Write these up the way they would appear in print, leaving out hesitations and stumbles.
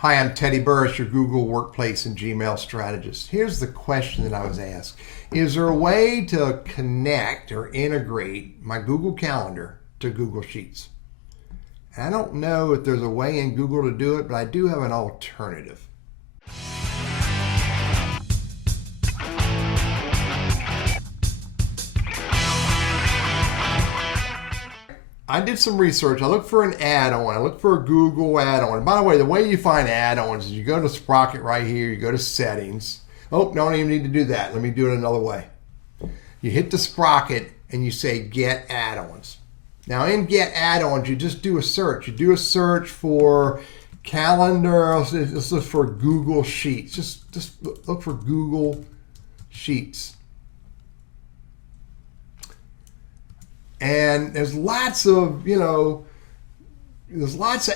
Hi, I'm Teddy Burris, your Google Workplace and Gmail strategist. Here's the question that I was asked. Is there a way to connect or integrate my Google Calendar to Google Sheets? And I don't know if there's a way in Google to do it, but I do have an alternative. I did some research. I looked for an add-on. I looked for a Google add-on. And by the way, the way you find add-ons is you go to Sprocket right here. You go to Settings. Oh, don't even need to do that. Let me do it another way. You hit the Sprocket and you say Get Add-ons. Now in Get Add-ons, you just do a search. You do a search for Calendar. Let's look for Google Sheets. Just look for Google Sheets. And there's lots of,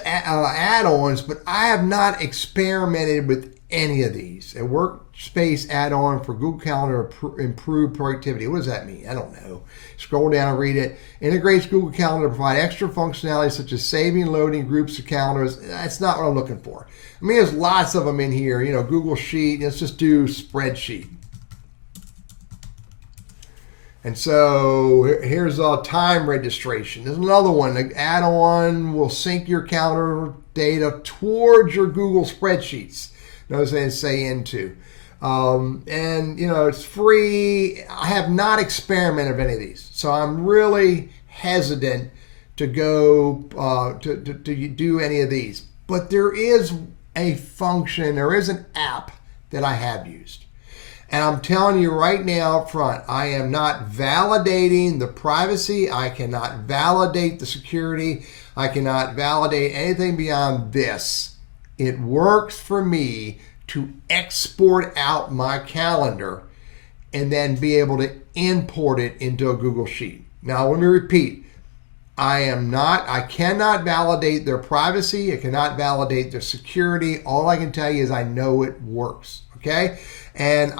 add-ons, but I have not experimented with any of these. A Workspace add-on for Google Calendar improve productivity. What does that mean? I don't know. Scroll down and read it. Integrates Google Calendar to provide extra functionality such as saving, loading groups of calendars. That's not what I'm looking for. I mean, there's lots of them in here. Google Sheet. Let's just do spreadsheet. And so here's a time registration. There's another one. The add-on will sync your calendar data towards your Google spreadsheets. Notice they say into. It's free. I have not experimented with any of these. So I'm really hesitant to go to do any of these. But there is a function, there is an app that I have used. And I'm telling you right now up front, I am not validating the privacy. I cannot validate the security. I cannot validate anything beyond this. It works for me to export out my calendar and then be able to import it into a Google Sheet. Now, let me repeat. I cannot validate their privacy. I cannot validate their security. All I can tell you is I know it works. Okay, and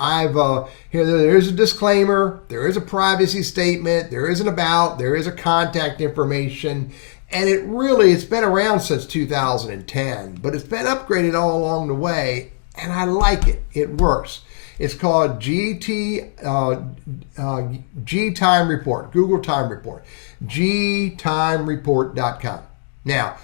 there's a disclaimer, there is a privacy statement, there is an about, there is a contact information, and it's been around since 2010, but it's been upgraded all along the way, and I like it. It works. It's called G Time Report, Google Time Report, gtimereport.com. Now,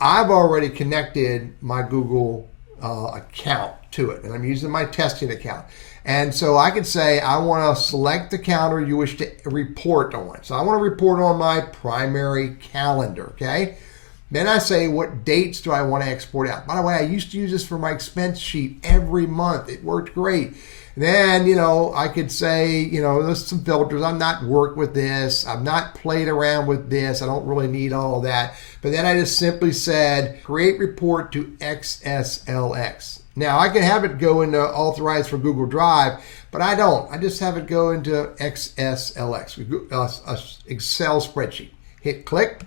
I've already connected my Google account to it, and I'm using my testing account. And so I could say I want to select the calendar you wish to report on. So I want to report on my primary calendar, okay? Then I say, what dates do I want to export out? By the way, I used to use this for my expense sheet every month. It worked great. Then, I could say, there's some filters. I'm not worked with this. I've not played around with this. I don't really need all of that. But then I just simply said, create report to XSLX. Now, I can have it go into authorized for Google Drive, but I don't. I just have it go into XSLX, Excel spreadsheet. Hit click,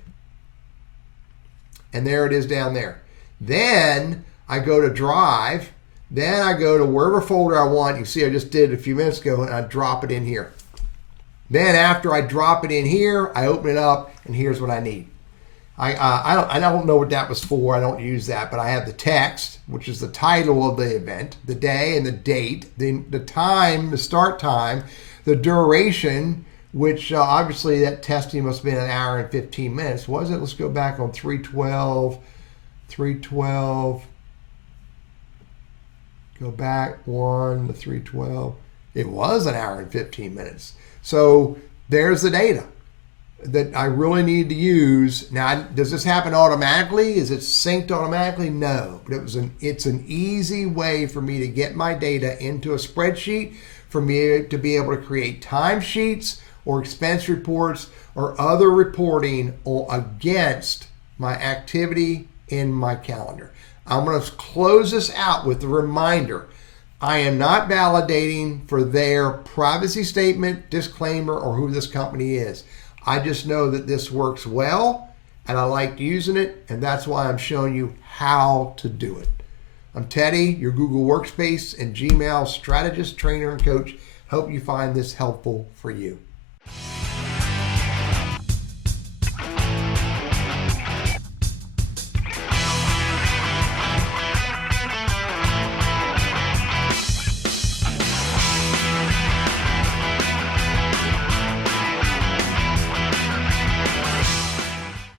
and there it is down there. Then I go to Drive. Then I go to wherever folder I want. You see, I just did it a few minutes ago, and I drop it in here. Then after I drop it in here, I open it up, and here's what I need. I don't know what that was for. I don't use that, but I have the text, which is the title of the event, the day and the date, the time, the start time, the duration, which obviously that testing must have been an hour and 15 minutes. Was it? Let's go back on 312. Go back 1 to 312. It was an hour and 15 minutes. So there's the data that I really need to use. Now, does this happen automatically? Is it synced automatically? No, but it's an easy way for me to get my data into a spreadsheet, for me to be able to create timesheets or expense reports or other reporting against my activity in my calendar. I'm going to close this out with a reminder. I am not validating for their privacy statement, disclaimer, or who this company is. I just know that this works well, and I like using it, and that's why I'm showing you how to do it. I'm Teddy, your Google Workspace and Gmail strategist, trainer, and coach. Hope you find this helpful for you.